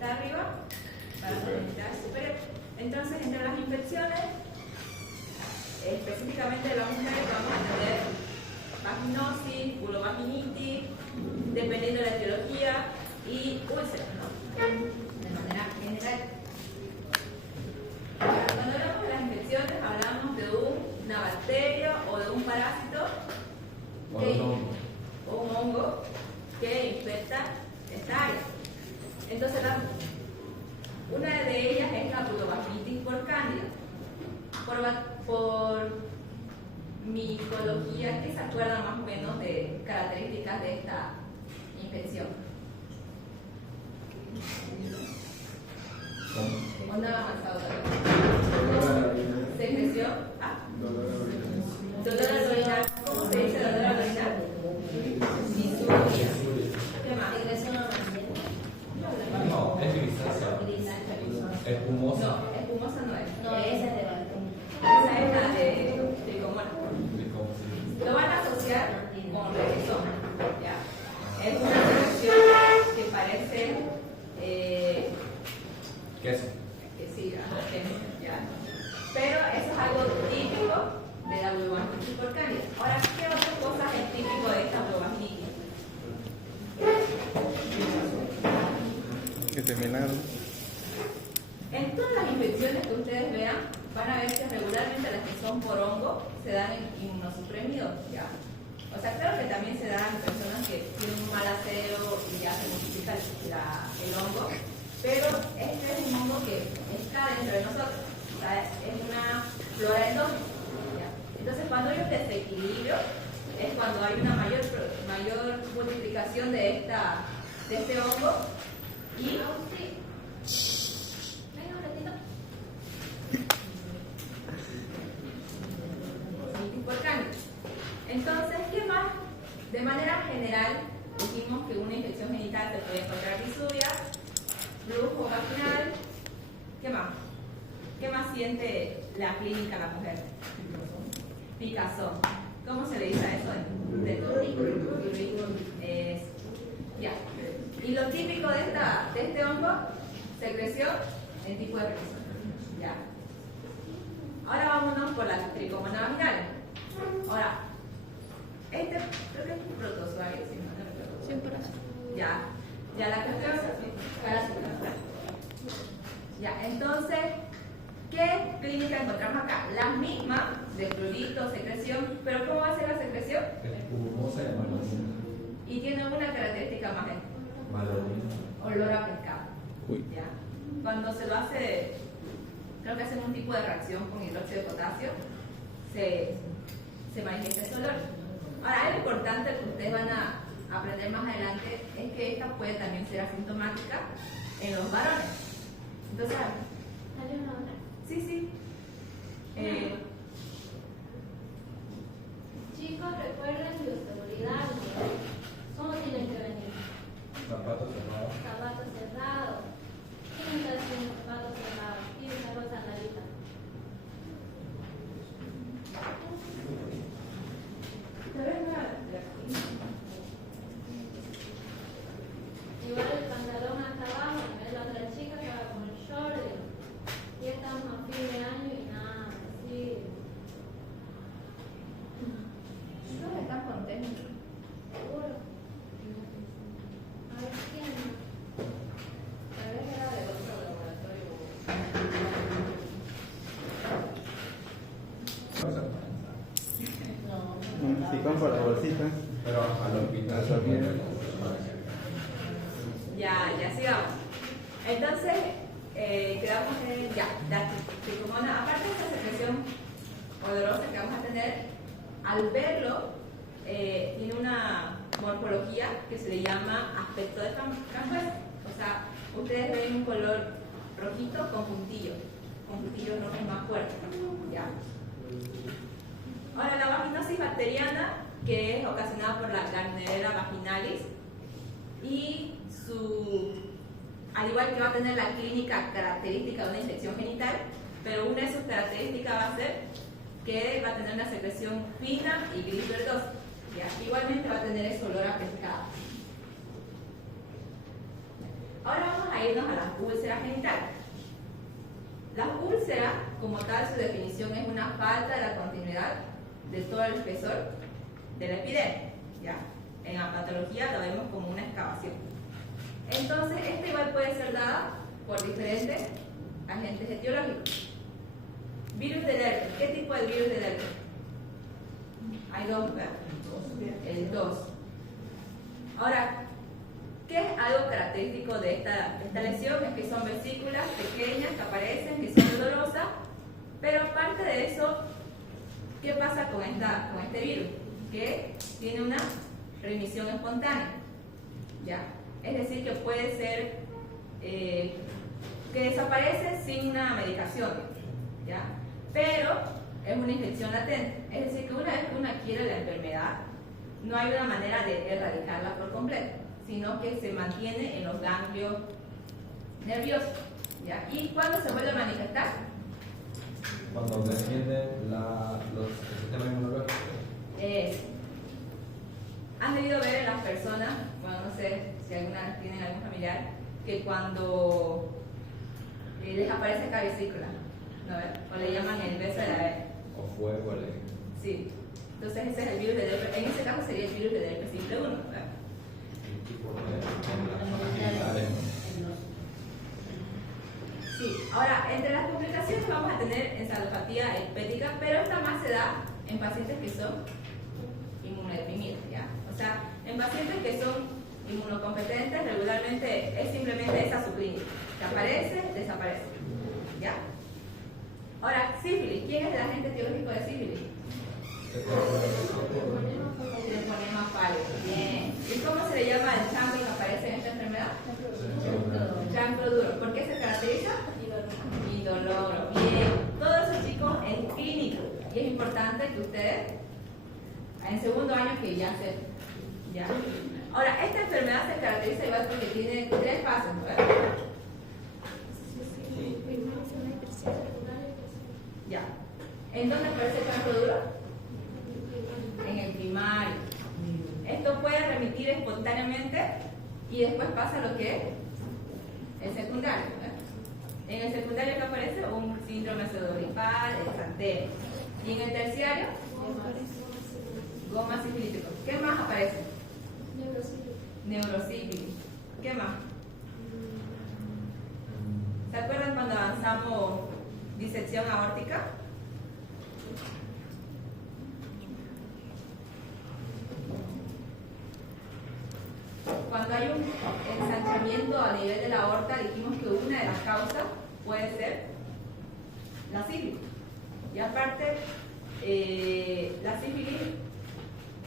está arriba, para la extremidad superior. Entonces, entre las infecciones, específicamente de las mujeres, vamos a tener vaginosis, vulvovaginitis, dependiendo de la etiología, y úlceras, ¿no? De manera general. Cuando hablamos de las infecciones, hablamos de una bacteria o de un parásito o un hongo que infecta esta área. Entonces, una de ellas es la vulvovaginitis por cándida. Por micología, ¿qué se acuerdan más o menos de características de esta infección? ¿Onda avanzado? ¿Secreción? Dolor abdominal. ¿Cómo se dice dolor abdominal? Disuria. ¿Qué más? Secreción amarilla. No, es grisácea. Espumosa. No, espumosa no es. No, esa es de balcón. Esa es la de tricomona. Lo van a asociar con reizoma, ¿ya? Es una reacción que parece queso. que sí, queso, ¿ya? Pero eso es algo típico de la vulvovaginitis por cándida. Ahora, ¿qué otras cosas es típico de esta vulvovaginitis? Que terminaron. En todas las infecciones que ustedes vean, van a ver que regularmente las que son por hongo se dan en inmunosuprimidos, ¿ya? O sea, claro que también se dan en personas que tienen un mal aseo y ya se multiplica el hongo, pero este es un hongo que está dentro de nosotros, o sea, es una flora endógena, ¿ya? Entonces, cuando hay un desequilibrio, es cuando hay una mayor multiplicación de este hongo y por cándida. Entonces, ¿qué más? De manera general, dijimos que una infección genital se puede encontrar disuria, flujo vaginal. ¿Qué más? ¿Qué más siente la clínica la mujer? Picazón. ¿Cómo se le dice a eso? Ya. Y lo típico de este hongo, secreción en tipo de reacción. Ya. Ahora vámonos por la tricomona vaginal. Ahora, creo que es un protozoario, si no me recuerdo. Sí, un parásito. Ya la cuestión es ya, entonces, ¿qué clínica encontramos acá? Las mismas de prurito, secreción, pero ¿cómo va a ser la secreción? Espumosa y malolina. Y tiene una característica más, Malolina. olor a pescado. Uy. ¿Ya? Cuando se lo hace, creo que hacen un tipo de reacción con hidróxido de potasio, se manifiesta ese olor. Ahora, algo importante que ustedes van a aprender más adelante es que esta puede también ser asintomática en los varones. Entonces, ¿Sale una otra? sí. Chicos, recuerden bioseguridad. ¿Cómo tienen que venir? Zapatos cerrados. Zapatos cerrados. ¿Quién está haciendo zapatos cerrados? Y una cosa sandalita. Igual el pantalón hasta abajo, la otra chica que va con el short y estamos a fin de año y nada, sí. Todos están contentos. Seguro. A ver quién. Tal vez era de otro laboratorio. Sí, compro la bolsita. Pero al hospital Eso bien. Ya sigamos. Entonces, quedamos en la tricomona. Aparte de esta secreción olorosa que vamos a tener, al verlo, tiene una morfología que se le llama aspecto de frambuesa. O sea, ustedes ven un color rojito con puntillos rojos más fuertes. ¿Ya? Ahora, la vaginosis bacteriana, que es ocasionada por la Gardnerella vaginalis, y al igual que va a tener la clínica característica de una infección genital, pero una de sus características va a ser que va a tener una secreción fina y gris verdosa. ¿Ya? Igualmente va a tener ese olor a pescado. Ahora vamos a ir irnos a las úlceras genitales. Las úlceras, como tal, su definición es una falta de la continuidad de todo el espesor de la epidermis, ¿ya? En la patología lo vemos como una excavación. Entonces, esta igual puede ser dada por diferentes agentes etiológicos. Virus del herpes. ¿Qué tipo de virus del herpes? Hay dos, ¿verdad? El 2. Ahora, ¿qué es algo característico de esta lesión? Es que son vesículas pequeñas que aparecen, que son dolorosas, pero aparte de eso, ¿qué pasa con este virus? Que tiene una remisión espontánea, ¿ya? Es decir, que puede ser que desaparece sin una medicación, ¿ya? Pero es una infección latente, es decir, que una vez que uno adquiere la enfermedad, no hay una manera de erradicarla por completo, sino que se mantiene en los ganglios nerviosos, ¿ya? ¿Y cuándo se vuelve a manifestar? Cuando desciende el sistema inmunológico. ¿Han debido ver en las personas, bueno, no sé si algunas tienen algún familiar, que cuando les aparece cada vesícula, ¿no? O le llaman el beso de la vez? O fuego, Sí. Entonces ese es el virus del herpes. En ese caso sería el virus del herpes simple 1, ¿verdad? el tipo de las zonas genitales. Sí. Ahora, entre las complicaciones vamos a tener encefalopatía hepática, pero esta más se da en pacientes que son inmunodeprimidos, ¿ya? O sea, en pacientes que son inmunocompetentes, regularmente es simplemente esa su clínica. Que aparece, desaparece, ¿ya? Ahora, sífilis. ¿Quién es el agente etiológico de sífilis? Treponema pálido. Bien. ¿Y cómo se le llama el chancro que aparece en esta enfermedad? Chancro duro. ¿Por qué se caracteriza? Indoloro. Bien. Todo eso, chicos, es clínico. Y es importante que ustedes, en segundo año, que ya sepan. ¿Ya? Ahora, esta enfermedad se caracteriza igual porque tiene 3 fases, ¿verdad? Ya. ¿En dónde aparece el chancro duro? En el primario. Esto puede remitir espontáneamente y después pasa lo que es el secundario, ¿verdad? En el secundario que aparece un síndrome pseudogripal, exantema. Y en el terciario, goma sifilítico. ¿Qué más aparece? Neurosífilis. ¿Qué más? ¿Se acuerdan cuando avanzamos disección aórtica? Cuando hay un ensanchamiento a nivel de la aorta, dijimos que una de las causas puede ser la sífilis. Y aparte, la sífilis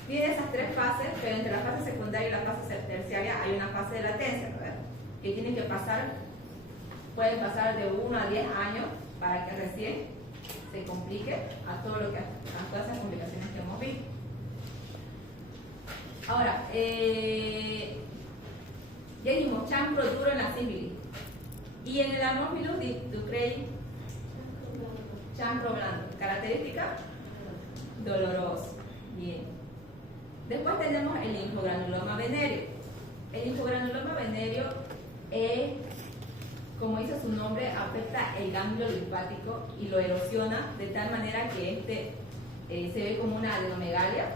tiene esas 3 fases, pero entre la fase secundaria y la fase terciaria hay una fase de latencia, ¿verdad? Que tienen que pasar, pueden pasar de 1 a 10 años para que recién se complique a todas esas complicaciones que hemos visto. Ahora, ya dijimos chancro duro en la sífilis. Y en el Haemophilus ducreyi, chancro blando. Característica, doloroso. Bien. Después tenemos el linfogranuloma venéreo. El linfogranuloma venéreo es, como dice su nombre, afecta el ganglio linfático y lo erosiona de tal manera que este se ve como una adenomegalia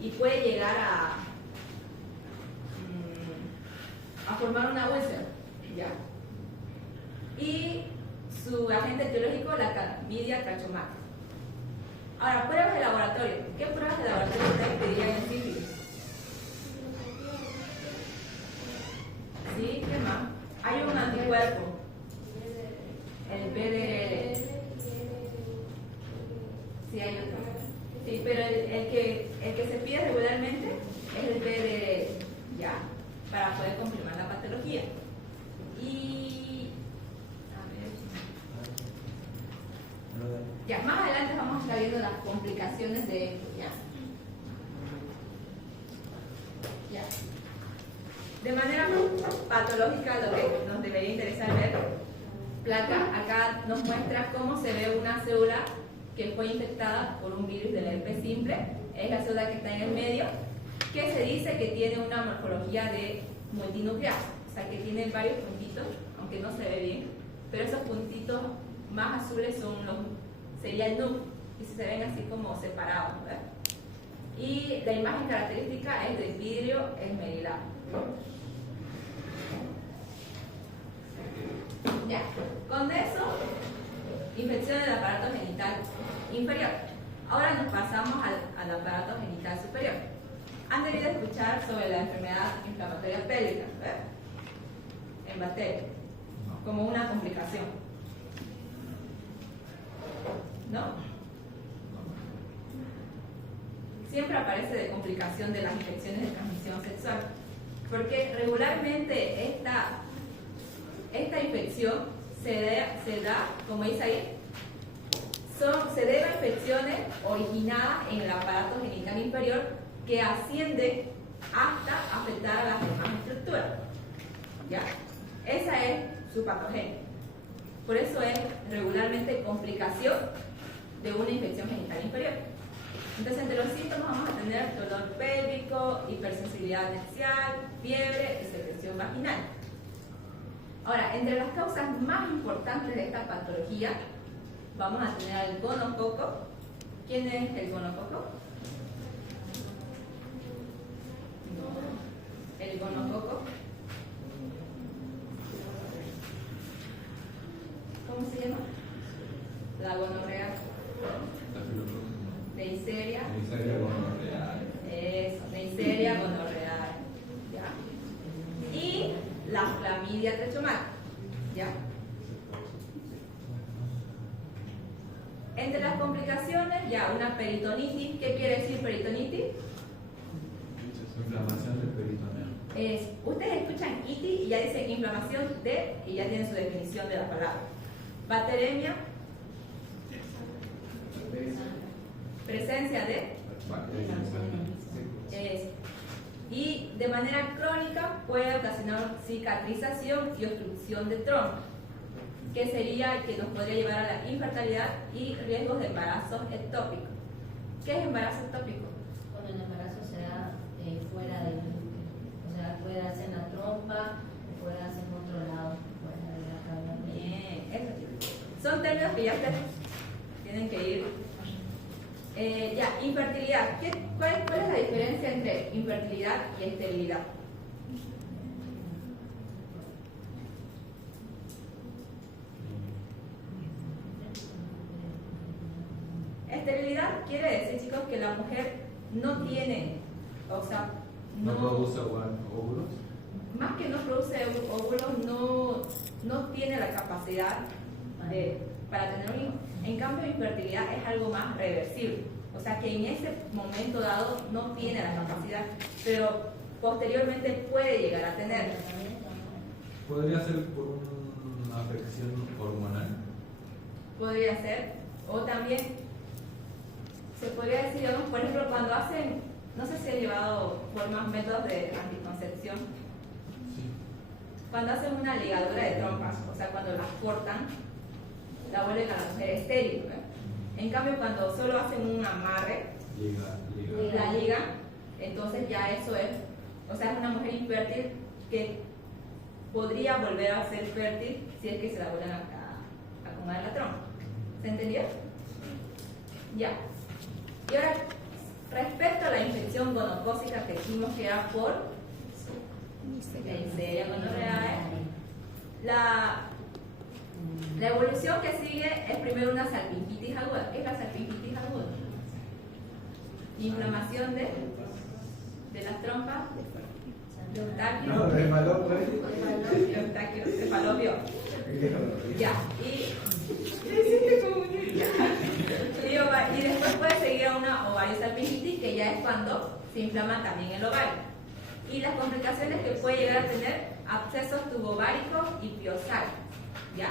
y puede llegar a formar una úlcera, ¿ya? Y su agente etiológico, la Clamydia trachomatis. Ahora, pruebas de laboratorio. ¿Qué pruebas de laboratorio ustedes pedirían en sífilis? ¿Sí? ¿Qué más? Hay un anticuerpo, el BDL. Sí, hay otro. Sí, pero el que se pide regularmente es el BDL, ¿ya? Para poder confirmar la patología. Y a ver. Ya, más adelante vamos a estar viendo las complicaciones de esto, ¿ya? Ya. De manera patológica, lo que nos debería interesar ver, placa, acá nos muestra cómo se ve una célula que fue infectada por un virus del herpes simple. Es la célula que está en el medio, que se dice que tiene una morfología de multinuclear. o sea que tiene varios puntitos, aunque no se ve bien, pero esos puntitos más azules son sería el nudo, y se ven así como separados, ¿verdad? Y la imagen característica es de vidrio esmerilado. Ya, con eso, infección del aparato genital inferior. Ahora nos pasamos al aparato genital superior. Han debido escuchar sobre la enfermedad inflamatoria pélvica, ¿verdad? En bacterias, como una complicación. ¿No? Siempre aparece de complicación de las infecciones de transmisión sexual, porque regularmente esta infección se da, como dice ahí, se debe a infecciones originadas en el aparato genital inferior que ascienden hasta afectar a las demás estructuras. ¿Ya? Esa es su patogenia. Por eso es regularmente complicación de una infección genital inferior. Entonces, entre los síntomas vamos a tener dolor pélvico, hipersensibilidad axial, fiebre y secreción vaginal. Ahora, entre las causas más importantes de esta patología, vamos a tener el gonococo. ¿Quién es el gonococo? El gonococo. ¿Cómo se llama? La gonorrea. Neisseria. Neisseria gonorrheae. Eso, Neisseria gonorrheae. ¿Ya? Y la clamidia trachomatis. ¿Ya? Entre las complicaciones, ya una peritonitis. ¿Qué quiere decir peritonitis? Inflamación del peritoneo. Ustedes escuchan itis y ya dice inflamación de, y ya tienen su definición de la palabra. Bacteremia, presencia de, y de manera crónica puede ocasionar cicatrización y obstrucción de trompa, que sería el que nos podría llevar a la infertilidad y riesgos de embarazos ectópicos. ¿Qué es embarazo ectópico? Cuando el embarazo se da fuera del útero, o sea, puede darse en la trompa o puede darse en otro lado, fuera de la cabeza. Bien, eso. Son términos que ya ustedes tienen que ir. Ya, infertilidad. ¿Cuál es la diferencia entre infertilidad y esterilidad? Esterilidad quiere decir, chicos, que la mujer no tiene, o sea, ¿No produce óvulos? más que no produce óvulos, no tiene la capacidad para tener un hijo. En cambio, infertilidad es algo más reversible. O sea, que en ese momento dado no tiene la capacidad, pero posteriormente puede llegar a tener. ¿Podría ser por una afección hormonal? Podría ser. O también se podría decir, digamos, por ejemplo, cuando hacen, no sé si han llevado formas, métodos de anticoncepción, Sí. cuando hacen una ligadura de trompas, o sea, cuando las cortan, la vuelven a la mujer estéril, ¿verdad? En cambio, cuando solo hacen un amarre y la ligan, entonces ya eso es, o sea, es una mujer infértil que podría volver a ser fértil si es que se la vuelven a acomodar la trompa. ¿Se entendió? Ya. Y ahora, respecto a la infección gonocócica que dijimos que era por Neisseria gonorrheae, la evolución que sigue es primero una salpingitis aguda. ¿Qué es la salpingitis aguda? Inflamación de las trompas, de Eustaquio. No, de malo, pues. De Eustaquio, de Falopio. Ya, y después puede seguir a una ovariosalpingitis, que ya es cuando se inflama también el ovario. Y las complicaciones que puede llegar a tener abscesos tubováricos y piosales. ¿Ya?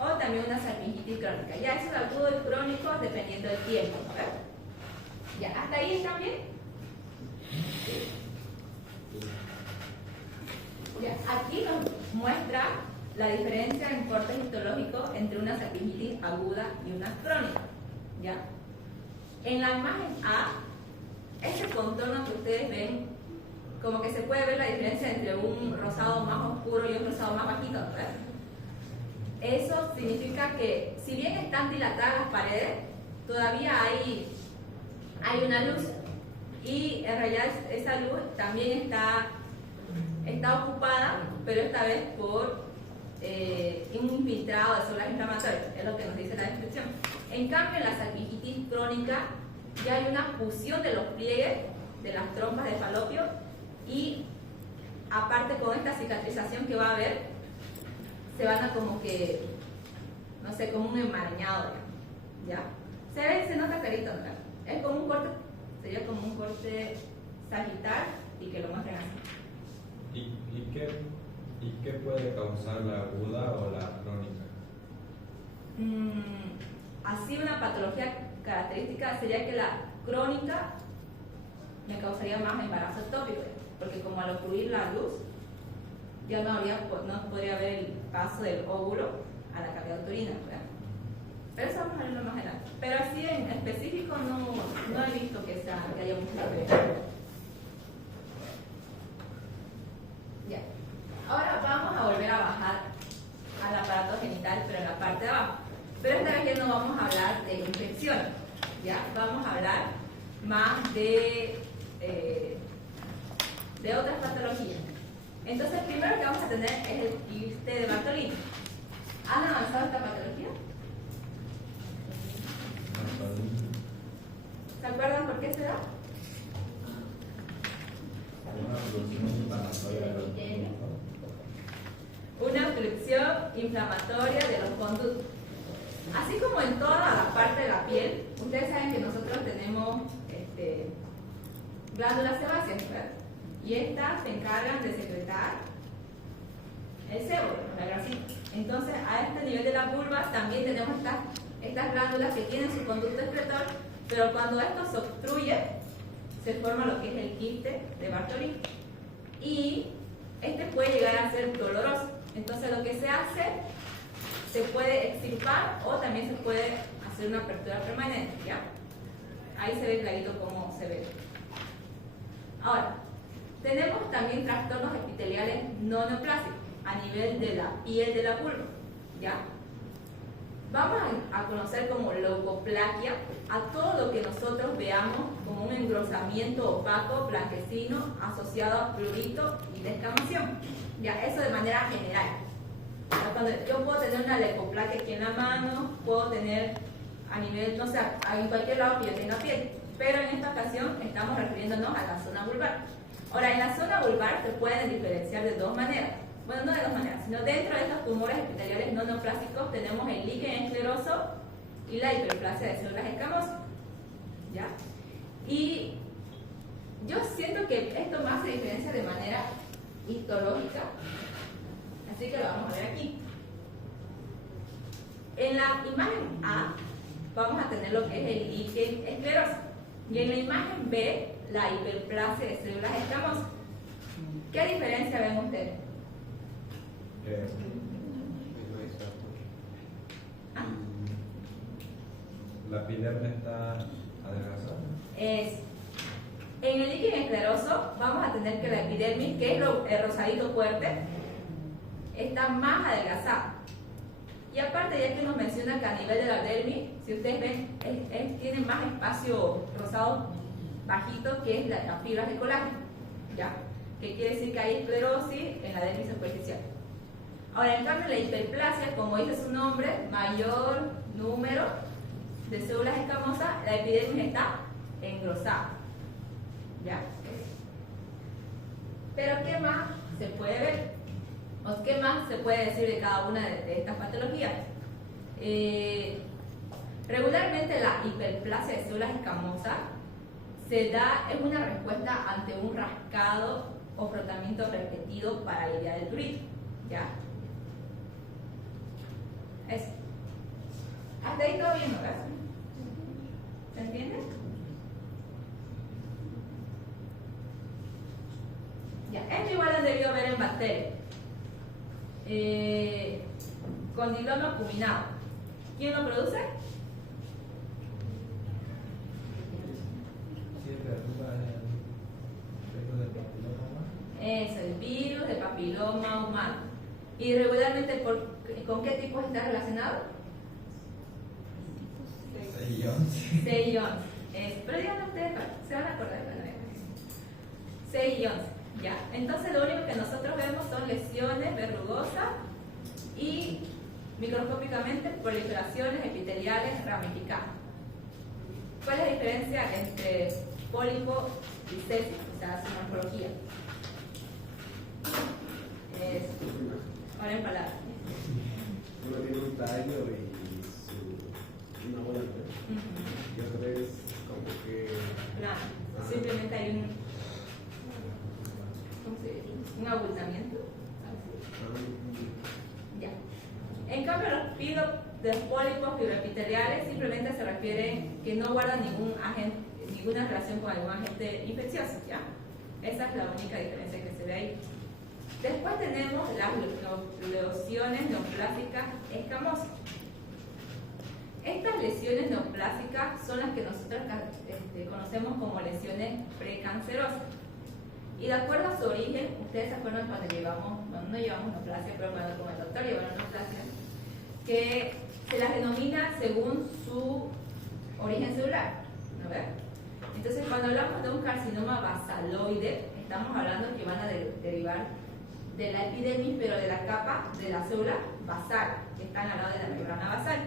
O también una salpingitis crónica. Ya eso es agudo y crónico dependiendo del tiempo. ¿Verdad? Ya, ¿hasta ahí están bien? Ya, aquí nos muestra la diferencia en corte histológico entre una salpingitis aguda y una crónica. ¿Ya? En la imagen A, este contorno que ustedes ven como que se puede ver la diferencia entre un rosado más oscuro y un rosado más bajito, ¿verdad? Eso significa que si bien están dilatadas las paredes, todavía hay una luz, y en realidad esa luz también está ocupada, pero esta vez por un infiltrado de células inflamatorias, es lo que nos dice la descripción. En cambio, en la salpingitis crónica ya hay una fusión de los pliegues de las trompas de falopio, y aparte con esta cicatrización que va a haber, se van a como que, no sé, como un enmarañado, ¿ya? Se nota clarito, ¿no? Es como un corte, sería como un corte sagital, y que lo muestren así. ¿Y qué puede causar la aguda o la crónica? Así una patología característica sería que la crónica me causaría más embarazo ectópico, porque como al ocurrir la luz, ya no podría haber el paso del óvulo a la cavidad uterina, ¿verdad? Pero eso vamos a verlo más adelante. Pero así en específico no he visto que haya mucha diferencia. Ya. Ahora vamos a volver a bajar al aparato genital, pero en la parte de abajo. Pero esta vez ya no vamos a hablar de infecciones, ¿ya? Vamos a hablar más de otras patologías. Entonces, primero que vamos a tener es el quiste de Bartolini. ¿Han avanzado esta patología? ¿Se acuerdan por qué se da? Una obstrucción inflamatoria de los conductos. Así como en toda la parte de la piel, ustedes saben que nosotros tenemos glándulas sebáceas, ¿verdad? Y estas se encargan de secretar el sebo, la grasita. Entonces, a este nivel de las vulvas también tenemos estas glándulas que tienen su conducto excretor, pero cuando esto se obstruye, se forma lo que es el quiste de Bartolini. Y este puede llegar a ser doloroso. Entonces, lo que se hace, se puede extirpar o también se puede hacer una apertura permanente, ¿ya? Ahí se ve clarito cómo se ve. Ahora, tenemos también trastornos epiteliales no neoplásicos a nivel de la piel de la vulva, ¿ya? Vamos a conocer como leucoplaquia a todo lo que nosotros veamos como un engrosamiento opaco, blanquecino, asociado a prurito y descamación. Ya, eso de manera general. Cuando yo puedo tener una leucoplaquia aquí en la mano, puedo tener a nivel, no sé, en cualquier lado que yo tenga piel, pero en esta ocasión estamos refiriéndonos a la zona vulvar. Ahora, en la zona vulvar se pueden diferenciar de dos maneras. Bueno, no de dos maneras, sino dentro de estos tumores epiteliales no neoplásicos tenemos el líquen escleroso y la hiperplasia de células escamosas, ¿ya? Y yo siento que esto más se diferencia de manera histológica, así que lo vamos a ver aquí. En la imagen A vamos a tener lo que es el líquen escleroso, y en la imagen B la hiperplasia de células escamosas. ¿Qué diferencia ven ustedes? La epidermis está adelgazada. En el líquen escleroso vamos a tener que la epidermis, que es el rosadito fuerte, está más adelgazada. Y aparte, ya que nos menciona que a nivel de la dermis, si ustedes ven, tiene más espacio rosado bajito, que es las fibras de colágeno, ¿ya? Que quiere decir que hay esclerosis en la dermis superficial. Ahora, en cambio, la hiperplasia, como dice su nombre, mayor número de células escamosas, la epidermis está engrosada, ¿ya? Pero, ¿qué más se puede ver? ¿O qué más se puede decir de cada una de estas patologías? Regularmente la hiperplasia de células escamosas se da en una respuesta ante un rascado o frotamiento repetido para aliviar el prurito, ¿ya? Eso. Hasta ahí todo bien, ¿no? ¿Se entiende? Ya, esto igual han debido ver en bacterias. Condiloma acuminado. ¿Quién lo produce? Eso, el virus del papiloma humano. ¿Y regularmente con qué tipos está relacionado? 6 y 11. 6 y 11. Pero díganme ustedes, se van a acordar. Bueno, 6 y 11. Ya. Entonces lo único que nosotros vemos son lesiones verrugosas y microscópicamente proliferaciones epiteliales ramificadas. ¿Cuál es la diferencia entre pólipo y sepsis? O sea, su morfología. Ahora en palabras. Uno tiene un tallo y una bola, ¿no? Y otra es como que... No, simplemente hay ¿cómo se dice? Un abultamiento. Ya. En cambio, los pólipos fibroepiteliales simplemente se refieren que no guardan ninguna relación con algún agente infeccioso, ¿ya? Esa es la única diferencia que se ve ahí. Después tenemos las lesiones neoplásicas escamosas. Estas lesiones neoplásicas son las que nosotros conocemos como lesiones precancerosas. Y de acuerdo a su origen, ustedes se acuerdan cuando no llevamos neoplasia, pero cuando como el doctor lleva neoplasia, que se las denomina según su origen celular, ¿no ves? Entonces, cuando hablamos de un carcinoma basaloide, estamos hablando que van a derivar de la epidermis, pero de la capa de la célula basal, que están al lado de la membrana basal.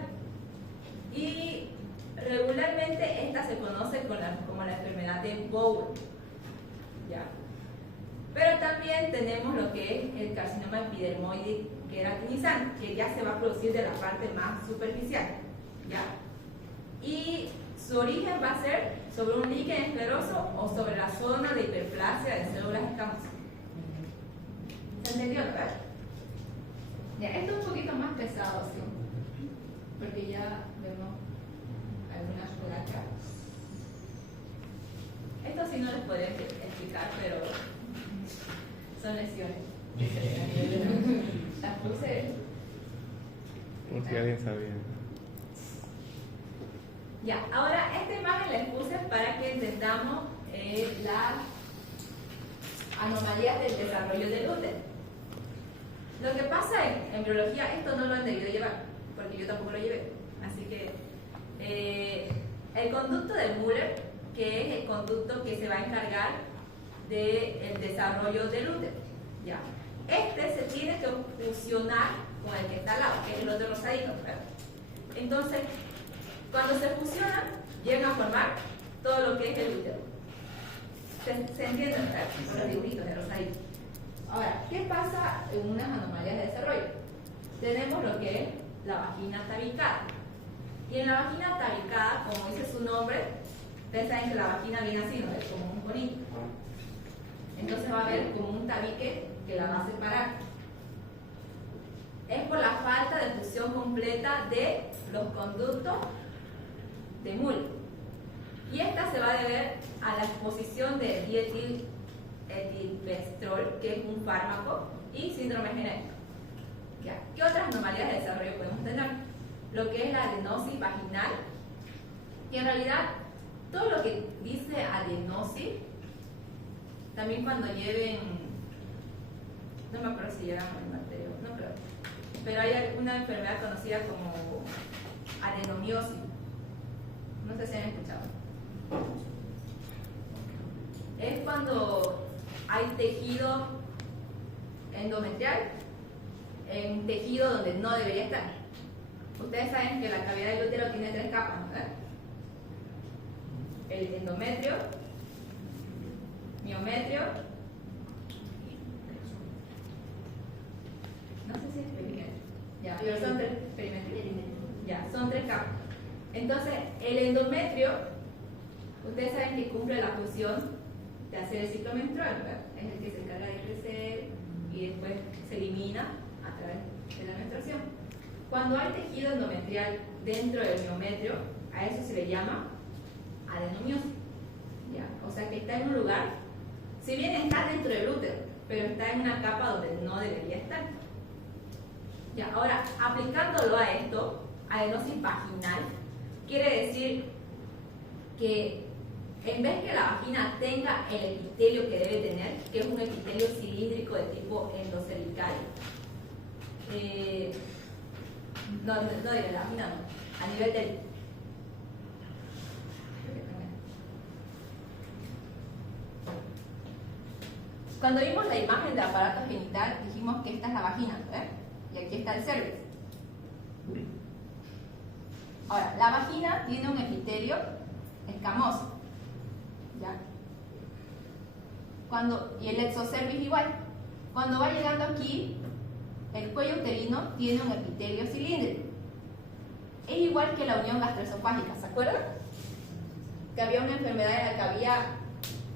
Y regularmente esta se conoce como la enfermedad de Bowen, ¿ya? Pero también tenemos lo que es el carcinoma epidermoide queratinizante, que ya se va a producir de la parte más superficial, ¿ya? Y su origen va a ser sobre un líquen escleroso o sobre la zona de hiperplasia de células escamosas. ¿Se entendió, verdad? Ya, esto es un poquito más pesado, ¿sí? Porque ya vemos algunas por acá. Esto sí no les podría explicar, pero son lesiones. Las puse. Como si alguien sabía. Ya, ahora esta imagen les puse para que entendamos las anomalías del desarrollo del útero. Lo que pasa en biología, esto no lo han debido llevar, porque yo tampoco lo llevé. Así que el conducto de Müller, que es el conducto que se va a encargar del desarrollo del útero, ¿ya? Este se tiene que fusionar con el que está al lado, que es el otro rosadito, ¿verdad? Entonces, cuando se fusionan, llegan a formar todo lo que es el útero. ¿Se entiende, verdad? Con los dibujitos de rosadito. Ahora, ¿qué pasa en unas anomalías de desarrollo? Tenemos lo que es la vagina tabicada. Y en la vagina tabicada, como dice su nombre, ustedes saben que la vagina viene así, ¿no? Es como un conito. Entonces va a haber como un tabique que la va a separar. Es por la falta de fusión completa de los conductos de Müller. Y esta se va a deber a la exposición de dietilvestrol, que es un fármaco, y síndrome genético. ¿Ya? ¿Qué otras anomalías de desarrollo podemos tener? Lo que es la adenosis vaginal, y en realidad todo lo que dice adenosis, también cuando lleven, no me acuerdo si llevan el material, no creo, pero hay una enfermedad conocida como adenomiosis. No sé si han escuchado. Es cuando hay tejido endometrial en tejido donde no debería estar. Ustedes saben que la cavidad del útero tiene 3 capas, ¿verdad? El endometrio, miometrio, no sé si es perimetrio, ya, pero son 3 perimetrio. Ya, son 3 capas. Entonces, el endometrio, ustedes saben que cumple la función de hacer el ciclo menstrual, ¿verdad? Es el que se encarga de crecer y después se elimina a través de la menstruación. Cuando hay tejido endometrial dentro del miometrio, a eso se le llama adenomiosis, ¿ya? O sea que está en un lugar, si bien está dentro del útero, pero está en una capa donde no debería estar. Ya, ahora, aplicándolo a esto, adenosis vaginal, quiere decir que en vez que la vagina tenga el epitelio que debe tener, que es un epitelio cilíndrico de tipo endocervical, no de la vagina, no, a nivel del... Cuando vimos la imagen del aparato genital, dijimos que esta es la vagina, ¿eh? Y aquí está el cervix. Ahora, la vagina tiene un epitelio escamoso, ¿ya? Y el exocervix igual. Cuando va llegando aquí, el cuello uterino tiene un epitelio cilíndrico. Es igual que la unión gastroesofágica, ¿se acuerdan? Que había una enfermedad en la que había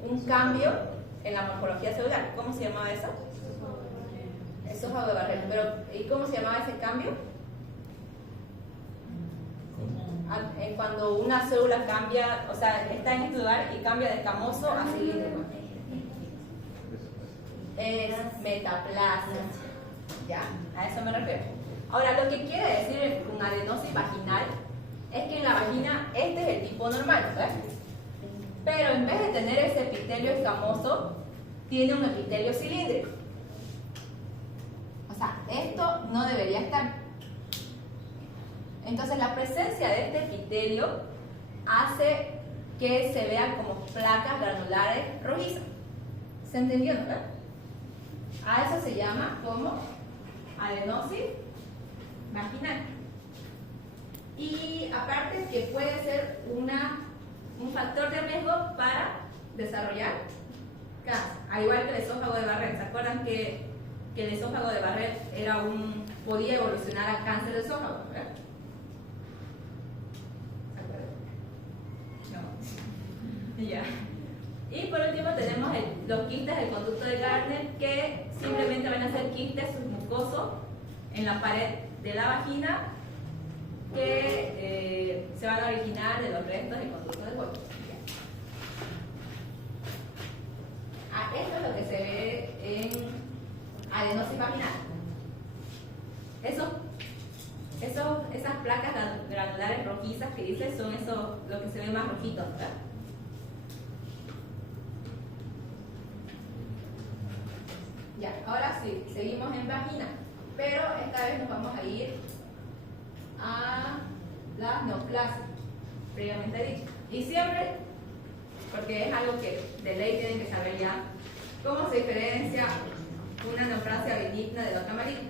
un cambio en la morfología celular. ¿Cómo se llamaba eso? Esófago de Barrera. Pero, ¿y cómo se llamaba ese cambio? Cuando una célula cambia, o sea, está en este lugar y cambia de escamoso a cilíndrico. Es metaplasia. ¿Ya? A eso me refiero. Ahora, lo que quiere decir una adenosis vaginal es que en la vagina este es el tipo normal, ¿ves? Pero en vez de tener ese epitelio escamoso, tiene un epitelio cilíndrico. O sea, esto no debería estar. Entonces, la presencia de este epitelio hace que se vean como placas granulares rojizas. ¿Se entendió, no? A eso se llama como adenosis vaginal. Y aparte que puede ser un factor de riesgo para desarrollar cáncer, al igual que el esófago de Barrett. ¿Se acuerdan que el esófago de Barrett podía evolucionar a cáncer de esófago? ¿Verdad? ¿Se acuerdan? No. Ya. Y por último tenemos los quistes del conducto de Gardner, que simplemente van a ser quistes submucosos en la pared de la vagina que se van a originar de los restos del conducto de Golgi. Esto es lo que se ve en adenosis vaginal. Esas placas granulares rojizas que dice son lo que se ve más rojito, ¿verdad? Ya, ahora sí, seguimos en vagina, pero esta vez nos vamos a ir a las neoplasias, previamente dicho. Y siempre, porque es algo que de ley tienen que saber ya, cómo se diferencia una neoplasia benigna de otra maligna.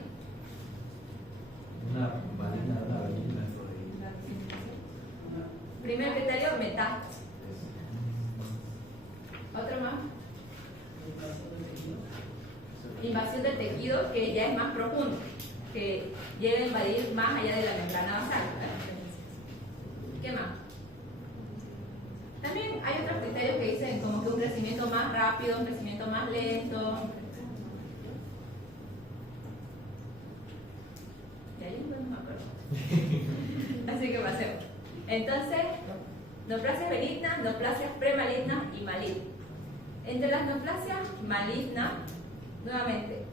Una maligna de una benigna. Primer criterio, metástasis. Otro más. Invasión del tejido, que ya es más profundo, que llega a invadir más allá de la membrana basal. ¿Qué más? También hay otros criterios que dicen como que un crecimiento más rápido, un crecimiento más lento. Y ahí no me acuerdo. Así que pasemos. Entonces, neoplasias benignas, neoplasias premalignas y malignas. Entre las neoplasias malignas, nuevamente,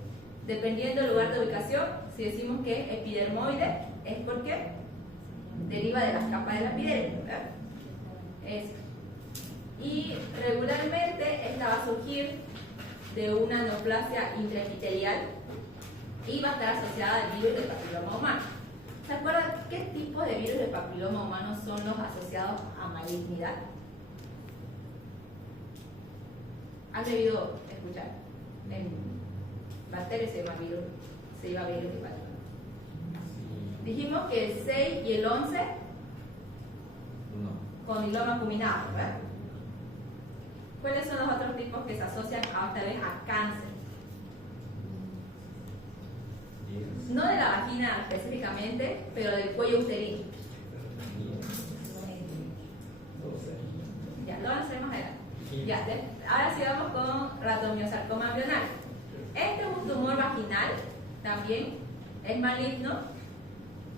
dependiendo del lugar de ubicación, si decimos que es epidermoide, es porque deriva de las capas de la epidermis, ¿verdad? Y regularmente esta va a surgir de una neoplasia intraepitelial y va a estar asociada al virus del papiloma humano. ¿Se acuerdan qué tipo de virus del papiloma humano son los asociados a malignidad? ¿Han debido escuchar? En bacterias se llama virus de papiloma. Dijimos que el 6 y el 11 condiloma acuminado, ¿verdad? ¿Cuáles son los otros tipos que se asocian a esta vez a cáncer? No de la vagina específicamente, pero del cuello uterino. Ya, lo vamos a hacer más adelante. Ya, ahora sí vamos con rhabdomyosarcoma embrionario. Este es un tumor vaginal, también es maligno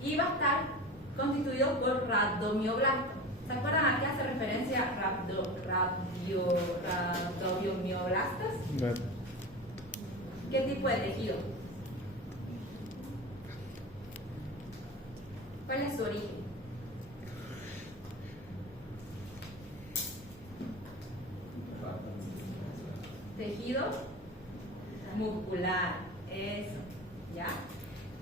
y va a estar constituido por rhabdomioblastos. ¿Se acuerdan a qué hace referencia rhabdomioblastos? ¿Qué tipo de tejido? ¿Cuál es su origen?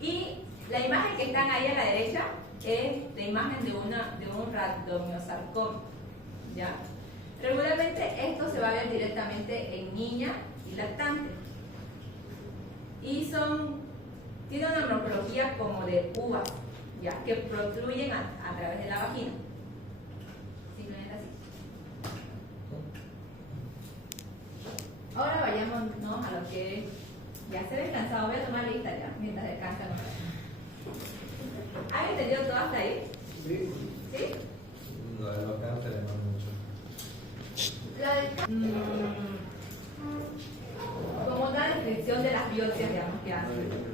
Y la imagen que están ahí a la derecha es la imagen de un rhabdomyosarcoma, ¿ya? Regularmente esto se va a ver directamente en niña y lactante. Y tiene una morfología como de uvas, ¿ya? Que protruyen a través de la vagina. Simplemente así. Ahora vayámonos a lo que ya se descansado. Voy a tomar lista ya, mientras descansan. ¿Han entendido todo hasta ahí? Sí. ¿Sí? Lo de los cánceres no mucho. Como una descripción de las biopsias, digamos, que hacen.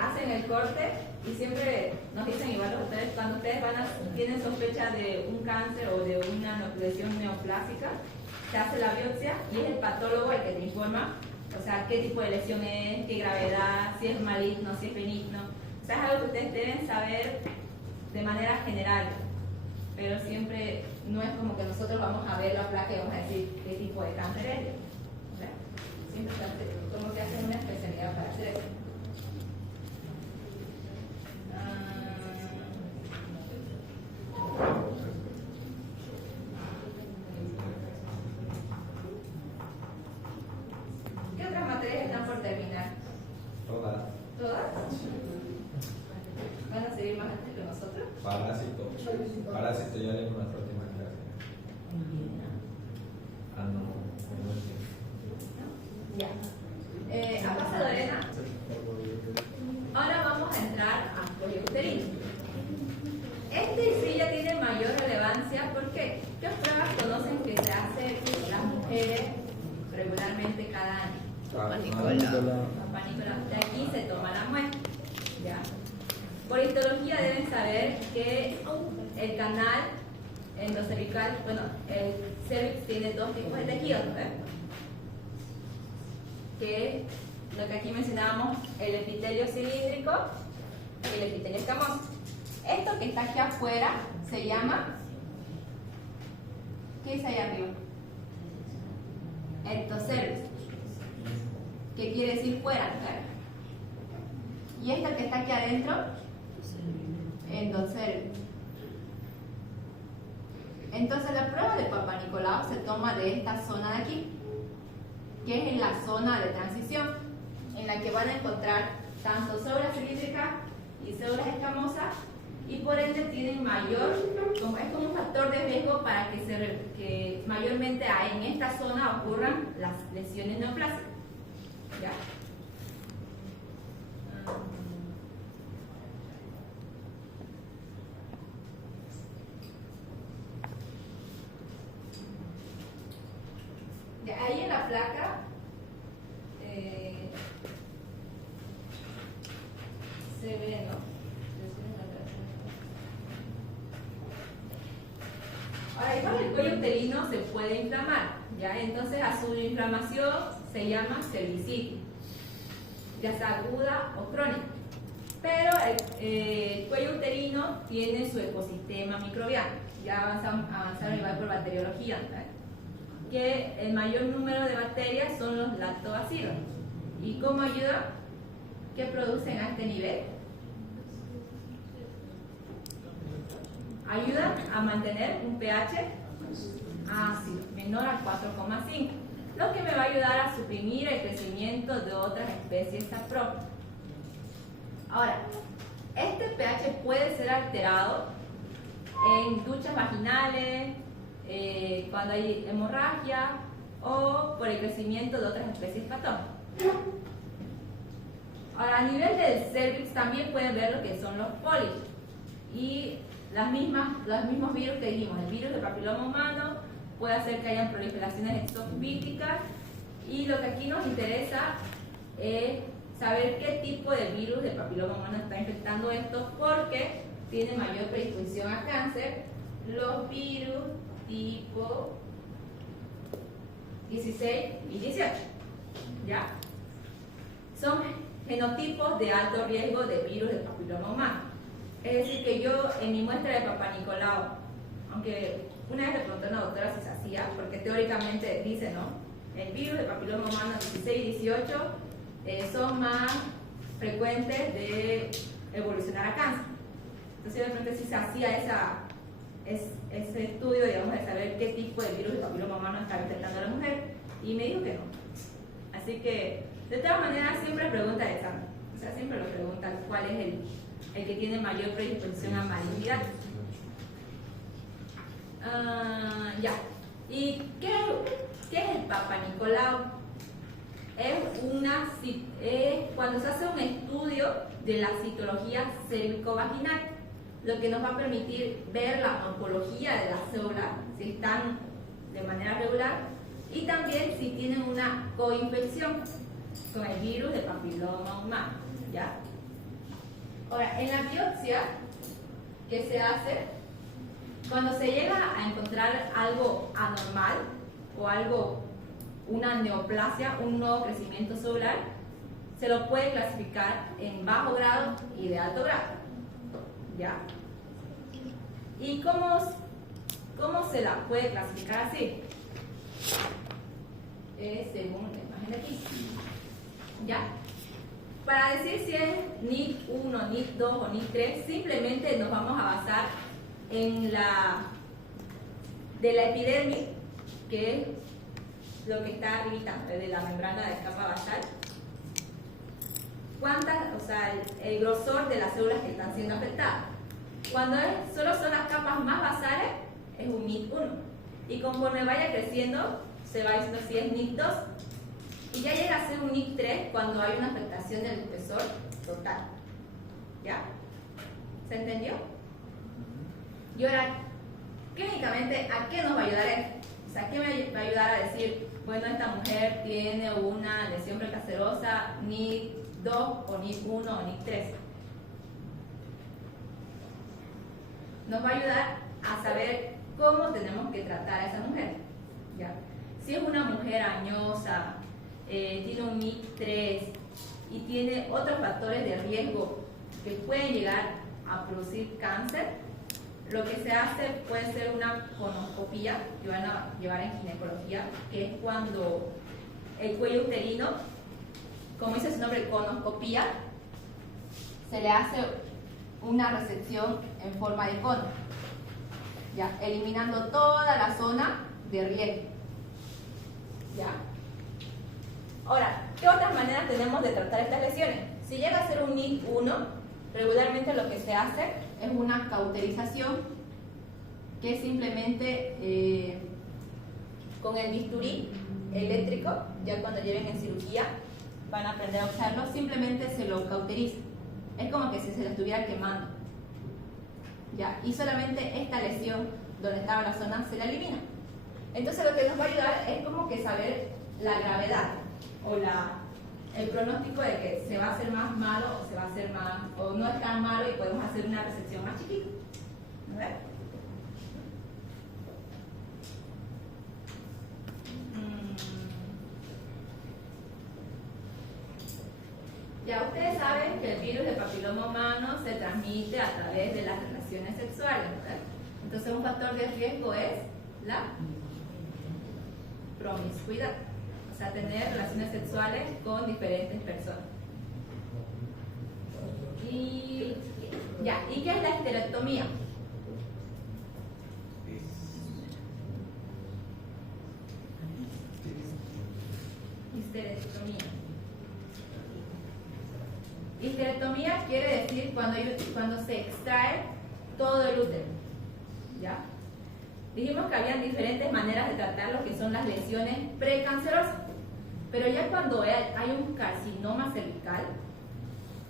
Hacen el corte y siempre nos dicen igual a ustedes, cuando ustedes tienen sospecha de un cáncer o de una lesión neoplásica, se hace la biopsia y es el patólogo el que te informa, o sea, qué tipo de lesión es, qué gravedad, si es maligno, si es benigno. O sea, es algo que ustedes deben saber de manera general, pero siempre no es como que nosotros vamos a ver la placa y vamos a decir qué tipo de cáncer es. ¿Verdad? Siempre como que hacen una especialidad para hacer eso. ¿Qué otras materias están por terminar? Todas. ¿Todas? ¿Van a seguir más antes que nosotros? Parásito. Parásito ya leímos la última clase. Ah, no. Ya. ¿Ha pasado, Elena? Ahora vamos a entrar a cuello uterino. Este sí ya tiene mayor relevancia porque ¿qué pruebas conocen que se hace las mujeres regularmente cada año? Papá Nicolás. De aquí se toma la muestra. ¿Ya? Por histología deben saber que el canal endocervical, bueno, el cervix tiene dos tipos de tejidos, que lo que aquí mencionábamos, el epitelio cilíndrico y el epitelio escamoso. Esto que está aquí afuera se llama, ¿qué dice ahí arriba? Ectocervix, que quiere decir fuera, ¿verdad? Y esto que está aquí adentro, endocervix. Entonces la prueba de Papá Nicolau se toma de esta zona de aquí, que es en la zona de transición, en la que van a encontrar tanto células cilíndricas y células escamosas, y por ende tienen mayor, es como un factor de riesgo para que mayormente en esta zona ocurran las lesiones neoplásicas. ¿Ya? Ahí en la placa se ve, ¿no? Ahora, igual el cuello uterino se puede inflamar, ¿ya? Entonces a su inflamación se llama cervicitis, ya sea aguda o crónica. Pero el cuello uterino tiene su ecosistema microbiano, ya avanzaron igual por bacteriología, ¿verdad? Que el mayor número de bacterias son los lactobacilos. ¿Y cómo ayuda? ¿Qué producen a este nivel? Ayuda a mantener un pH ácido, menor al 4,5, lo que me va a ayudar a suprimir el crecimiento de otras especies saprófitas. Ahora, este pH puede ser alterado en duchas vaginales, cuando hay hemorragia o por el crecimiento de otras especies patógenas. Ahora, a nivel del cervix también pueden ver lo que son los pólipos y los mismos virus que dijimos. El virus del papiloma humano puede hacer que hayan proliferaciones exofíticas, y lo que aquí nos interesa es saber qué tipo de virus del papiloma humano está infectando esto, porque tiene mayor predisposición a cáncer los virus tipo 16 y 18, ¿ya? Son genotipos de alto riesgo de virus del papiloma humano. Es decir, que yo en mi muestra de Papá Nicolau, aunque una vez le pregunté a una doctora si se hacía, porque teóricamente dice, ¿no? El virus del papiloma humano 16 y 18 son más frecuentes de evolucionar a cáncer. Entonces, de repente, sí se hacía ese estudio, digamos, de saber qué tipo de virus de papiloma humano estaba infectando a la mujer, y me dijo que no. Así que, de todas maneras, siempre pregunta el examen. O sea, siempre lo preguntan cuál es el que tiene mayor predisposición a malignidad. Ya. ¿Y qué es el Papa Nicolau? Es cuando se hace un estudio de la citología cérvico-vaginal, lo que nos va a permitir ver la morfología de las células, si están de manera regular, y también si tienen una coinfección con el virus de papiloma humano, ¿ya? Ahora, en la biopsia que se hace, cuando se llega a encontrar algo anormal o una neoplasia, un nuevo crecimiento celular, se lo puede clasificar en bajo grado y de alto grado, ¿ya? ¿Y cómo se la puede clasificar así? Según la imagen de aquí, ¿ya? Para decir si es NIC 1, NIC 2 o NIC 3, simplemente nos vamos a basar en de la epidermis, que es lo que está arriba de la membrana de capa basal. O sea, el grosor de las células que están siendo afectadas. Cuando solo son las capas más basales, es un NIC 1. Y conforme vaya creciendo, se va diciendo si es NIC 2. Y ya llega a ser un NIC 3 cuando hay una afectación del espesor total. ¿Ya? ¿Se entendió? Y ahora, clínicamente, ¿a qué nos va a ayudar esto? O sea, ¿qué me va a ayudar a decir, bueno, esta mujer tiene una lesión precancerosa NIC 2 o NIC 1 o NIC 3? Nos va a ayudar a saber cómo tenemos que tratar a esa mujer. ¿Ya? Si es una mujer añosa, tiene un NIC 3 y tiene otros factores de riesgo que pueden llegar a producir cáncer, lo que se hace puede ser una conoscopía, que van a llevar en ginecología, que es cuando el cuello uterino, como dice su nombre, conoscopía, se le hace una resección en forma de cono, ya, eliminando toda la zona de riesgo. ¿Ya? Ahora, ¿qué otras maneras tenemos de tratar estas lesiones? Si llega a ser un NIC 1, regularmente lo que se hace es una cauterización, que es simplemente con el bisturí eléctrico, ya cuando lleguen en cirugía van a aprender a usarlo, simplemente se lo cauteriza. Es como que si se lo estuviera quemando. ¿Ya? Y solamente esta lesión donde estaba la zona se la elimina. Entonces lo que nos va a ayudar es como que saber la gravedad o el pronóstico de que se va a hacer más malo o se va a hacer más, o no es tan malo y podemos hacer una resección más chiquita. ¿No ves? Ya ustedes saben que el virus de papiloma humano se transmite a través de las relaciones sexuales, ¿verdad? Entonces un factor de riesgo es la promiscuidad, o sea, tener relaciones sexuales con diferentes personas. ¿Y qué es la histerectomía? Histerectomía. Histerectomía quiere decir cuando se extrae todo el útero. ¿Ya? Dijimos que habían diferentes maneras de tratar lo que son las lesiones precancerosas, pero ya cuando hay un carcinoma cervical,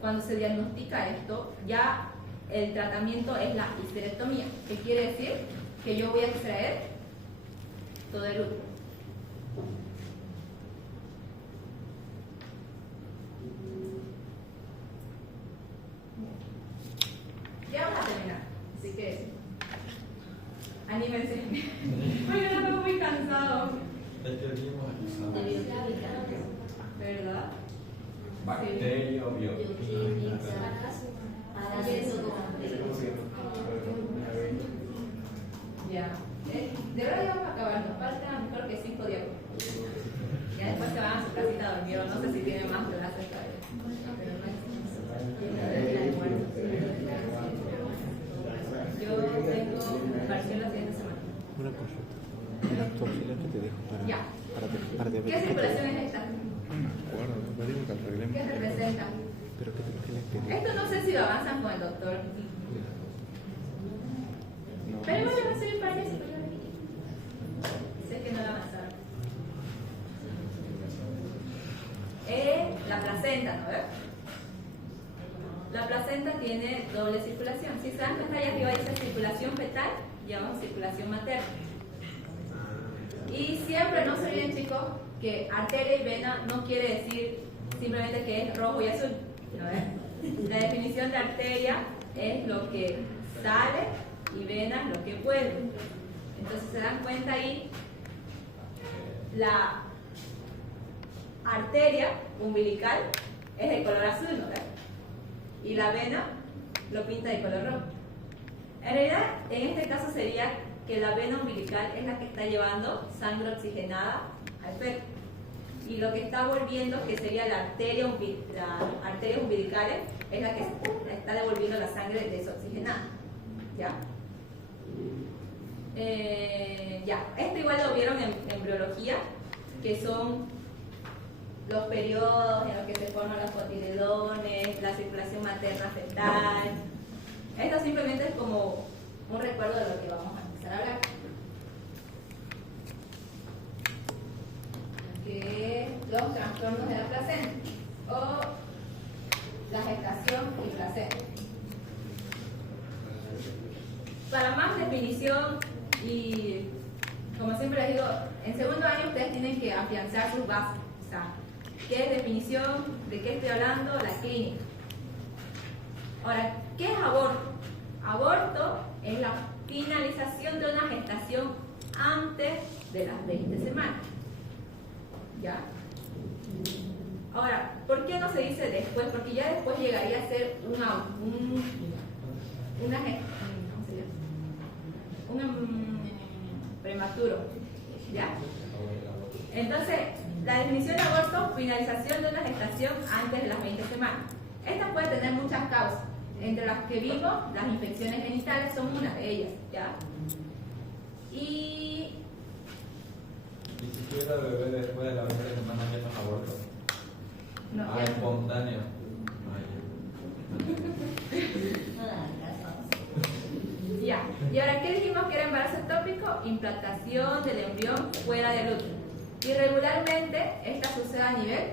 cuando se diagnostica esto, ya el tratamiento es la histerectomía, que quiere decir que yo voy a extraer todo el útero. Ya vamos a terminar, así que anímense. Porque no estoy muy cansado. Es que vimos De bioquímica. ¿Verdad? bacteria, bioquímica. Para eso Ya. De verdad ya vamos a acabar, nos faltan creo que 5 días. Ya después se van a su casita a dormir, o no sé si tienen más clases todavía. Pero no es Ya. para ¿Qué circulación es esta? No me acuerdo, lo digo que arreglemos. ¿Qué representa? Pero que tenés que leer. Esto no sé si lo avanzan con el doctor. No, Pero igual le va a servir para eso. Sé que no lo avanzaron. La placenta, ¿no ves? La placenta tiene doble circulación. Si se dan cuenta, ahí arriba dice circulación fetal y abajo circulación materna. Y siempre no se olviden, chicos, que arteria y vena no quiere decir simplemente que es rojo y azul. ¿No ves? La definición de arteria es lo que sale y vena es lo que vuelve. Entonces se dan cuenta ahí, la arteria umbilical es de color azul, ¿no ves? Y la vena lo pinta de color rojo. En realidad, en este caso sería que la vena umbilical es la que está llevando sangre oxigenada al feto. Y lo que está volviendo, que sería la arteria umbilical, es la que está devolviendo la sangre desoxigenada. ¿Ya? Ya. Esto igual lo vieron en embriología, que son los periodos en los que se forman los cotiledones, la circulación materna fetal. Esto simplemente es como un recuerdo de lo que vamos a empezar a hablar. Que los trastornos de la placenta o la gestación y placenta. Para más definición y como siempre les digo, en segundo año ustedes tienen que afianzar sus bases. O sea, ¿qué es definición? ¿De qué estoy hablando? La clínica. Ahora, ¿qué es aborto? Aborto es la finalización de una gestación antes de las 20 semanas. ¿Ya? Ahora, ¿por qué no se dice después? Porque ya después llegaría a ser un prematuro. ¿Ya? Entonces, la definición de aborto, finalización de una gestación antes de las 20 semanas. Esta puede tener muchas causas. Entre las que vimos, las infecciones genitales son una de ellas. ¿Ya? Y si tuviera bebé después de la 20 semana ya no es aborto. no, Ah, espontáneo. No da caso. ya. Y ahora, ¿qué dijimos que era embarazo ectópico? Implantación del embrión fuera del útero. Y regularmente esta sucede a nivel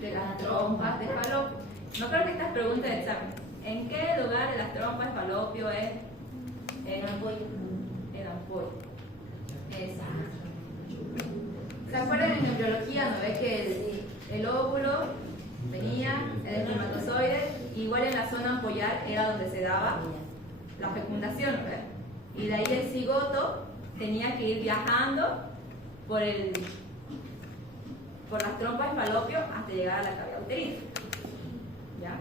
de las trompas de falopio. No creo que estas preguntas de examen. ¿En qué lugar de las trompas de falopio es? En el ampollo. En ampollo. Exacto. ¿Se acuerdan en embriología, no ves que el óvulo venía, el espermatozoide, igual en la zona ampollar era donde se daba la fecundación, ¿no ves? Y de ahí el cigoto tenía que ir viajando por las trompas de falopio hasta llegar a la cavidad uterina. ¿Ya?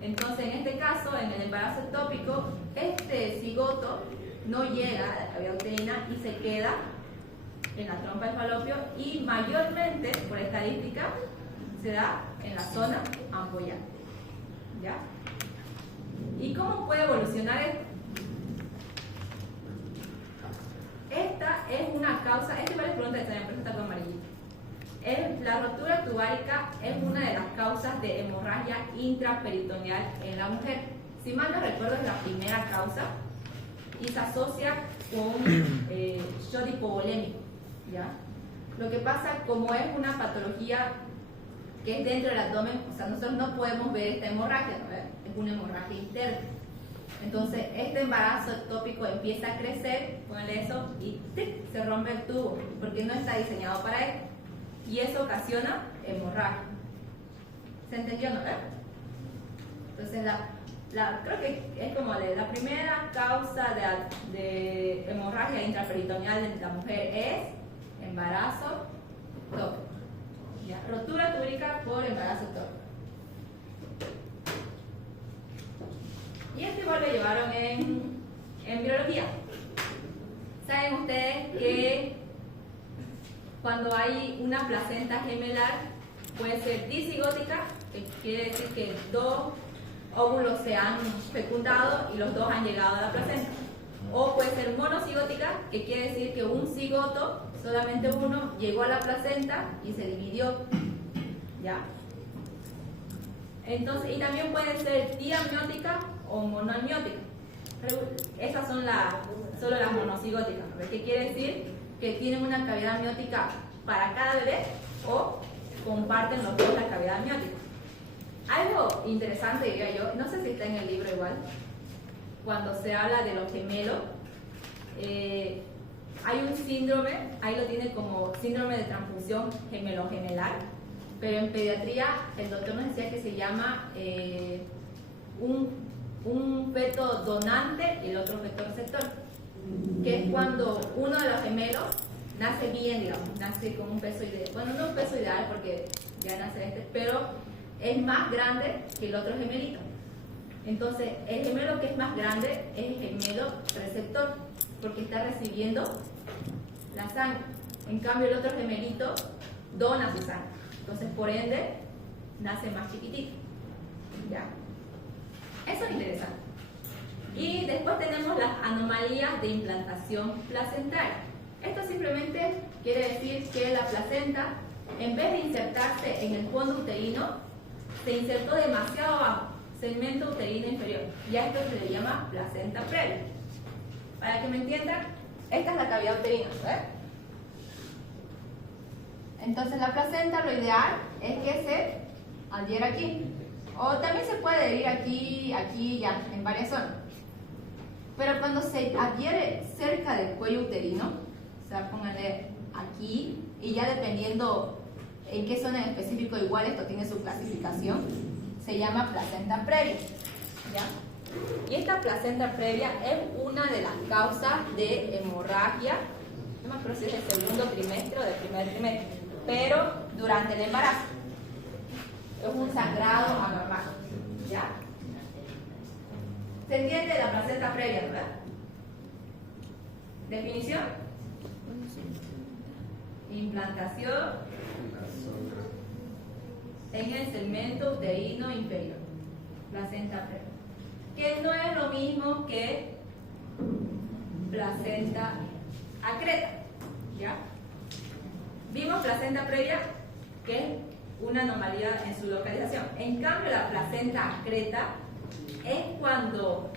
Entonces, en este caso, en el embarazo ectópico, este cigoto no llega a la cavidad uterina y se queda en la trompa del falopio y mayormente, por estadística, se da en la zona ampollar. ¿Ya? ¿Y cómo puede evolucionar esto? Esta es una causa, esta igual es pregunta de examen, pero está con amarillito. La rotura tubárica es una de las causas de hemorragia intraperitoneal en la mujer. Si mal no recuerdo, es la primera causa y se asocia con shock hipovolémico. ¿Ya? Lo que pasa, como es una patología que es dentro del abdomen, o sea, nosotros no podemos ver esta hemorragia, ¿no? Es una hemorragia interna. Entonces, este embarazo ectópico empieza a crecer, ponle eso, y ¡tic!, se rompe el tubo, porque no está diseñado para esto. Y eso ocasiona hemorragia. ¿Se entendió, no? Entonces, creo que es como la primera causa de hemorragia intraperitoneal en la mujer es embarazo ectópico. ¿Ya? Rotura túrica por embarazo ectópico. Y esto igual lo llevaron en biología. ¿Saben ustedes que cuando hay una placenta gemelar puede ser disigótica, que quiere decir que dos óvulos se han fecundado y los dos han llegado a la placenta? O puede ser monocigótica, que quiere decir que un cigoto, solamente uno, llegó a la placenta y se dividió. ¿Ya? Entonces, y también puede ser diamniótica o monoamniótica. Esas son solo las monocigóticas. ¿Qué quiere decir? Que tienen una cavidad amniótica para cada bebé o comparten los dos la cavidad amniótica. Algo interesante, diría yo, no sé si está en el libro igual, cuando se habla de los gemelos, hay un síndrome, ahí lo tiene como síndrome de transfusión gemelo-gemelar, pero en pediatría el doctor nos decía que se llama un feto donante y el otro feto receptor, que es cuando uno de los gemelos nace bien, digamos, nace con un peso ideal, bueno, no un peso ideal porque ya nace pero es más grande que el otro gemelito. Entonces, el gemelo que es más grande es el gemelo receptor, porque está recibiendo la sangre. En cambio, el otro gemelito dona su sangre. Entonces, por ende, nace más chiquitito. ¿Ya? Eso es interesante. Y después tenemos las anomalías de implantación placentaria. Esto simplemente quiere decir que la placenta, en vez de insertarse en el fondo uterino, se insertó demasiado abajo, segmento uterino inferior. Y a esto se le llama placenta previa. Para que me entiendan, esta es la cavidad uterina, ¿ves? Entonces la placenta, lo ideal es que se adhiera aquí. O también se puede adherir aquí, aquí, ya, en varias zonas. Pero cuando se adhiere cerca del cuello uterino, o sea, pónganle aquí, y ya dependiendo en qué zona en específico, igual esto tiene su clasificación, se llama placenta previa. ¿Ya? Y esta placenta previa es una de las causas de hemorragia, no me acuerdo si es del segundo trimestre o del primer trimestre, pero durante el embarazo. Es un sangrado anormal. ¿Ya? ¿Se entiende la placenta previa, verdad? Definición. Implantación en el segmento uterino inferior. Placenta previa. Que no es lo mismo que placenta acreta. ¿Ya? Vimos placenta previa, que es una anomalía en su localización. En cambio, la placenta acreta es cuando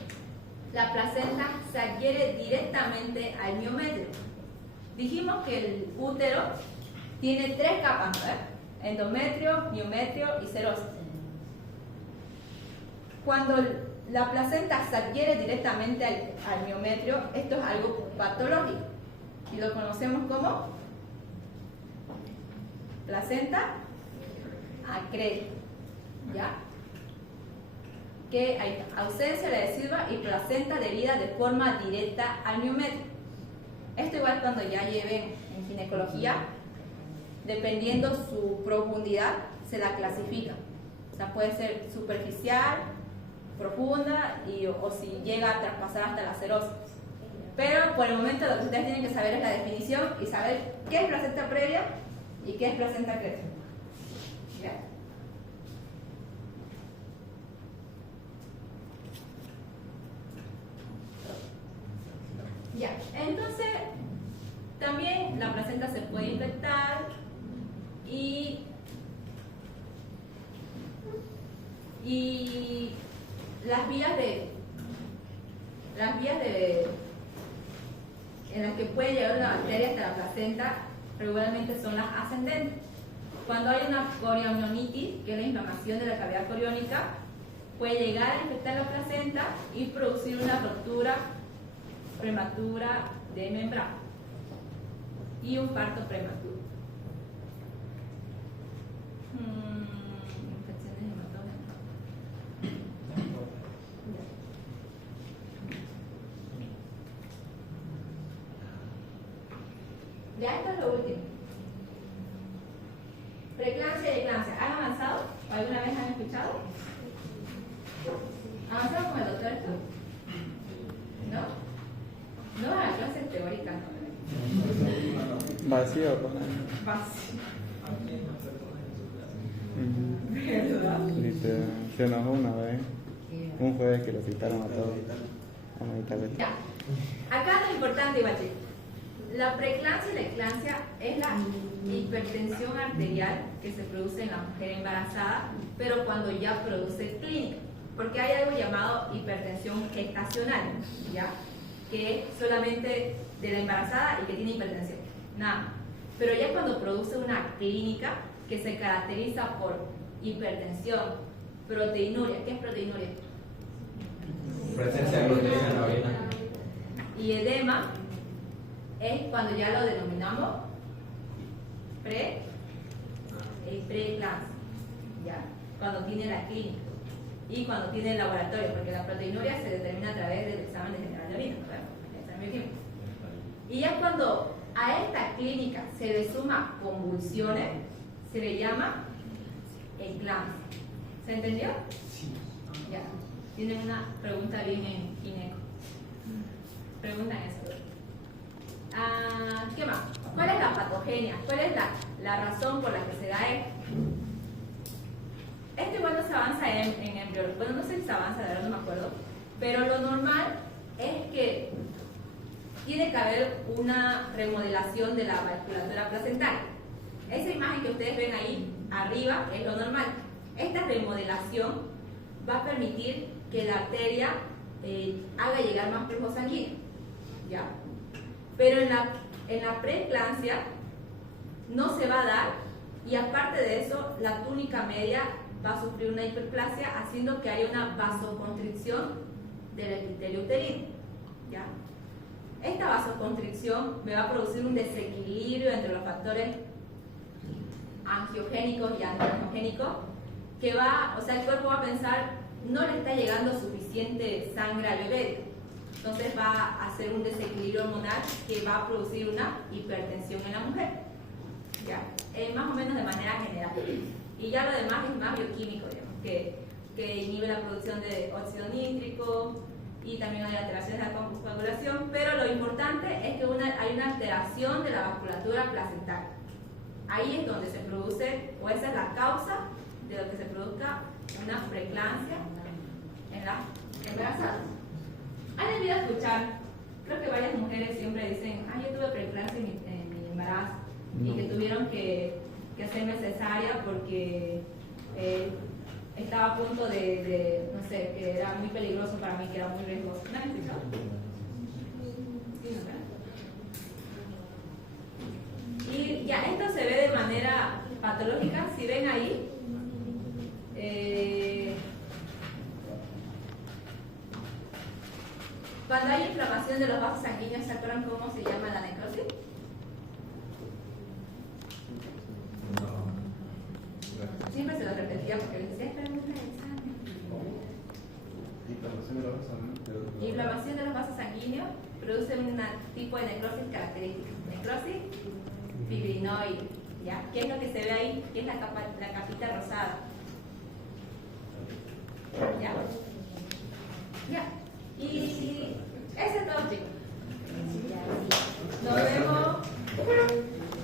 la placenta se adhiere directamente al miometrio. Dijimos que el útero tiene 3 capas, ¿verdad? Endometrio, miometrio y serosis. Cuando la placenta se adhiere directamente al miometrio, esto es algo patológico y lo conocemos como placenta acreta. ¿Ya? Que hay ausencia de adhesiva y placenta adherida de forma directa al miometrio. Esto igual cuando ya lleven en ginecología, dependiendo su profundidad, se la clasifica. O sea, puede ser superficial, profunda o si llega a traspasar hasta la serosis. Pero por el momento lo que ustedes tienen que saber es la definición y saber qué es placenta previa y qué es placenta acreta. ¿Ya? Ya, entonces también la placenta se puede infectar y las vías en las que puede llegar una bacteria hasta la placenta regularmente son las ascendentes. Cuando hay una corionionitis, que es la inflamación de la cavidad coriónica, puede llegar a infectar la placenta y producir una ruptura prematura de membrana y un parto prematuro. Infecciones hematógenas. Ya esto es lo último. Preeclampsia y eclampsia. ¿Han avanzado? ¿O alguna vez han escuchado? ¿Avanzaron con el doctor esto? ¿No? No, la clase teórica no. Vacío, pues. Fácil. ¿Verdad? Se enojó una vez. Un jueves que lo citaron a todos. Ya. Acá lo importante, igual chicos. La preeclampsia y la eclampsia es la hipertensión arterial que se produce en la mujer embarazada, pero cuando ya produce clínica. Porque hay algo llamado hipertensión gestacional, ¿ya? Que es solamente de la embarazada y que tiene hipertensión. Nada. Pero ya cuando produce una clínica que se caracteriza por hipertensión, proteinuria. ¿Qué es proteinuria? Presencia de proteína en la orina. Y edema es cuando ya lo denominamos preeclampsia, ¿ya? Cuando tiene la clínica y cuando tiene el laboratorio, porque la proteinuria se determina a través del examen de general de orina, ¿verdad? El examen bioquímico. Y ya cuando a esta clínica se le suma convulsiones, se le llama eclampsia. ¿Se entendió? Sí. Ya. Tienen una pregunta bien en gineco. Preguntan eso. ¿Qué más? ¿Cuál es la patogenia? ¿Cuál es la razón por la que se da esto? Esto igual no se avanza en embriología. Bueno, no sé si se avanza, de verdad no me acuerdo. Pero lo normal es que tiene que haber una remodelación de la vasculatura placentaria. Esa imagen que ustedes ven ahí arriba es lo normal. Esta remodelación va a permitir que la arteria haga llegar más flujo sanguíneo, ¿ya? Pero en la preeclampsia no se va a dar, y aparte de eso, la túnica media va a sufrir una hiperplasia, haciendo que haya una vasoconstricción del epitelio uterino, ¿ya? Esta vasoconstricción me va a producir un desequilibrio entre los factores angiogénicos y antiangiogénicos, que o sea, el cuerpo va a pensar, no le está llegando suficiente sangre al bebé, entonces va a hacer un desequilibrio hormonal que va a producir una hipertensión en la mujer, ya, más o menos de manera general. Y ya lo demás es más bioquímico, digamos, que inhibe la producción de óxido nítrico, y también hay alteraciones de la coagulación, pero lo importante es que hay una alteración de la vasculatura placentaria. Ahí es donde se produce, o esa es la causa de lo que se produzca una preeclampsia en la embarazada. Han debido escuchar, creo que varias mujeres siempre dicen, yo tuve preeclampsia en mi embarazo, y que tuvieron que hacerme cesárea porque estaba a punto de, no sé, que era muy peligroso para mí, que era muy riesgoso. ¿No han escuchado? Sí, ¿no? Y ya, esto se ve de manera patológica. Si ven ahí, cuando hay inflamación de los vasos sanguíneos, ¿se acuerdan cómo se llama la necrosis? Siempre se lo repetía porque les decía, pregunta de examen. Inflamación de los vasos sanguíneos produce un tipo de necrosis característica. Necrosis fibrinoide, ¿ya? ¿Qué es lo que se ve ahí? ¿Qué es la capita rosada?